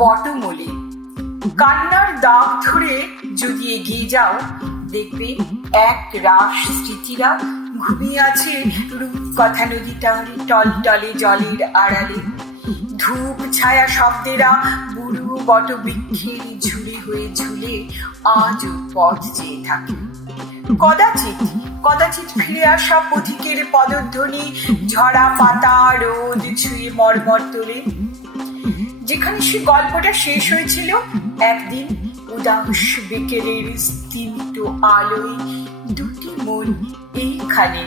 বটমূলে কান্নার দাগ ধরে যদি এগিয়ে যাও, দেখবে এক রাশ স্মৃতিরা ঘুমিয়ে আছে রূপকথা নদীটার টলটলে জলের আড়ালে। ধূপ ছায়া শব্দেরা বুড়ো বটবৃক্ষের ঝুড়ি হয়ে ঝুলে আজও পথ চেয়ে থাকে। কদাচিৎ কদাচিৎ ফিরে আসা পথিকের পদধ্বনি ঝরা পাতা রোদ ছুঁয়ে মর্মর তোলে। যেখানে সে গল্পটা শেষ হয়েছিল একদিন উদাস বিকেলের স্তিমিত আলোয়, দুটি মন এইখানে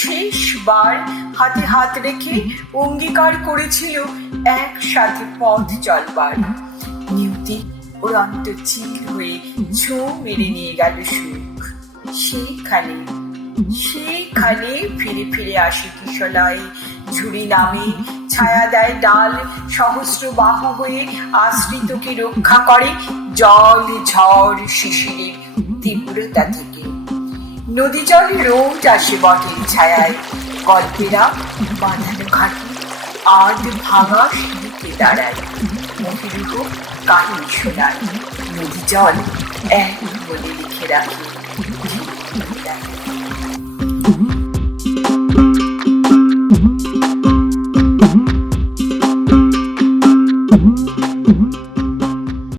শেষবার হাতে হাত রেখে অঙ্গীকার করেছিল একসাথে পথ চলবার। নিয়তি ওর অন্তর্চিল হয়ে ছো মেরে নিয়ে গেল সুখ। সেইখানে ফিরে ফিরে আসে কিশলয়, ঝুড়ি নামে ছায়া দেয় ডাল, সহস্র বাহু হয়ে আশ্রিতকে রক্ষা করে জল ঝড় শিশিরের তীব্রতা থেকে। নদী জল রোজ আসে বটের ছায়ায়, গল্পেরা বাঁধানো ঘাটি আজ ভাঙা সিঁড়িতে দাঁড়ায়। মহিরুহ কাহিনী শোনায়, নদী জল এক বলে লিখে রাখে।